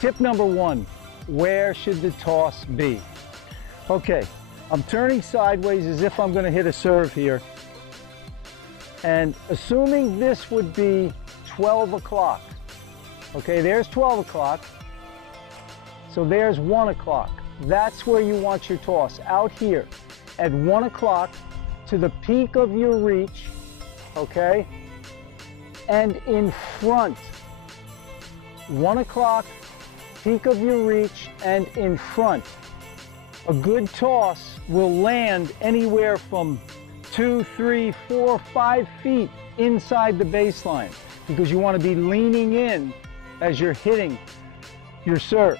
Tip number one, where should the toss be? Okay, I'm turning sideways as if I'm going to hit a serve here. And assuming this would be 12 o'clock. Okay, there's 12 o'clock. So there's 1 o'clock. That's where you want your toss, out here at 1 o'clock to the peak of your reach, okay? And in front. 1 o'clock, peak of your reach, and in front. A good toss will land anywhere from 2, 3, 4, 5 feet inside the baseline because you want to be leaning in as you're hitting your serve.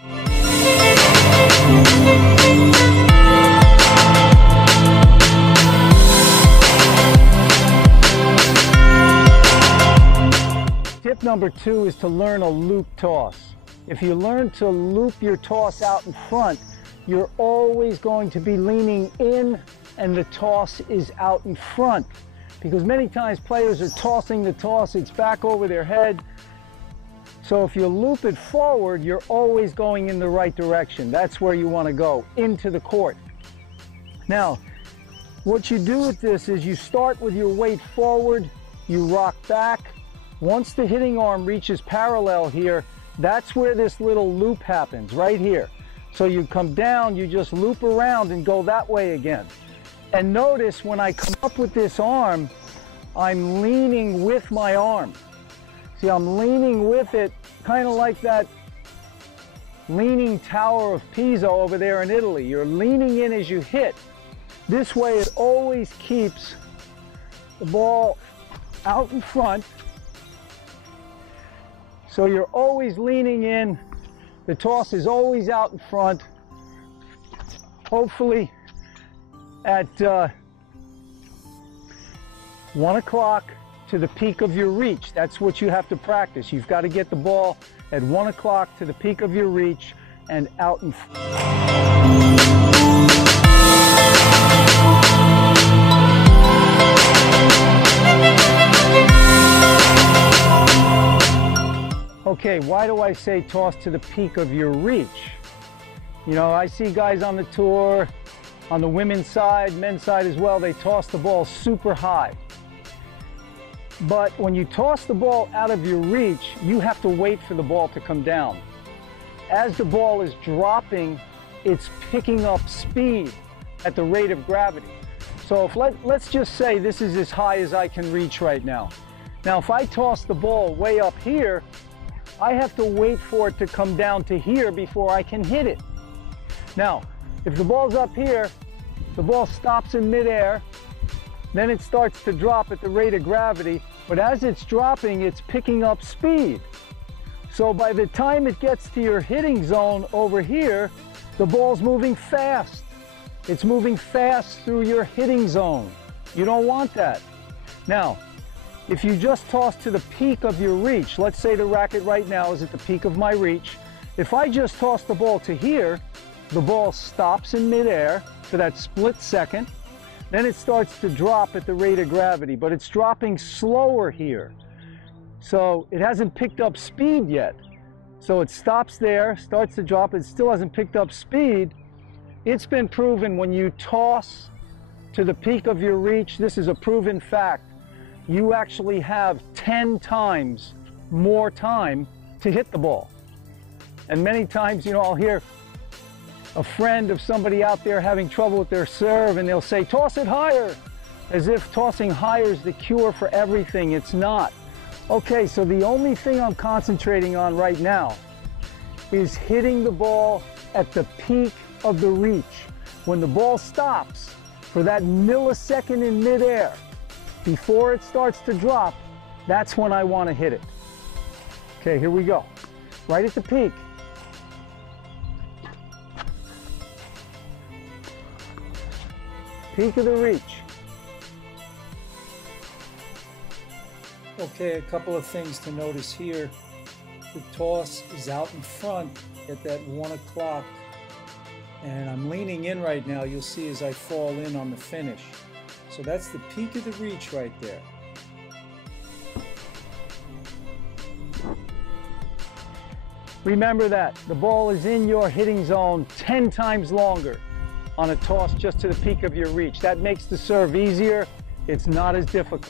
Tip number two is to learn a loop toss. If you learn to loop your toss out in front, you're always going to be leaning in and the toss is out in front. Because many times players are tossing the toss, it's back over their head. So if you loop it forward, you're always going in the right direction. That's where you want to go, into the court. Now, what you do with this is you start with your weight forward, you rock back. Once the hitting arm reaches parallel here, that's where this little loop happens, right here. So you come down, you just loop around and go that way again. And notice when I come up with this arm, I'm leaning with my arm. See, I'm leaning with it, kind of like that leaning Tower of Pisa over there in Italy. You're leaning in as you hit. This way it always keeps the ball out in front. So you're always leaning in. The toss is always out in front. Hopefully at 1 o'clock to the peak of your reach. That's what you have to practice. You've got to get the ball at 1 o'clock to the peak of your reach and out in front. Okay, why do I say toss to the peak of your reach? You know, I see guys on the tour, on the women's side, men's side as well, they toss the ball super high. But when you toss the ball out of your reach, you have to wait for the ball to come down. As the ball is dropping, it's picking up speed at the rate of gravity. So if let's just say this is as high as I can reach right now. Now, if I toss the ball way up here, I have to wait for it to come down to here before I can hit it. Now, if the ball's up here, the ball stops in midair, then it starts to drop at the rate of gravity, but as it's dropping, it's picking up speed. So by the time it gets to your hitting zone over here, the ball's moving fast. It's moving fast through your hitting zone. You don't want that. Now, if you just toss to the peak of your reach, let's say the racket right now is at the peak of my reach. If I just toss the ball to here, the ball stops in midair for that split second. Then it starts to drop at the rate of gravity, but it's dropping slower here. So it hasn't picked up speed yet. So it stops there, starts to drop, it still hasn't picked up speed. It's been proven when you toss to the peak of your reach, this is a proven fact, you actually have 10 times more time to hit the ball. And many times, you know, I'll hear a friend of somebody out there having trouble with their serve and they'll say, toss it higher, as if tossing higher is the cure for everything. It's not. Okay, so the only thing I'm concentrating on right now is hitting the ball at the peak of the reach. When the ball stops for that millisecond in midair, before it starts to drop, that's when I want to hit it. Okay, here we go. Right at the peak. Peak of the reach. Okay, a couple of things to notice here. The toss is out in front at that 1 o'clock. And I'm leaning in right now, you'll see as I fall in on the finish. So that's the peak of the reach right there. Remember that the ball is in your hitting zone 10 times longer on a toss just to the peak of your reach. That makes the serve easier. It's not as difficult.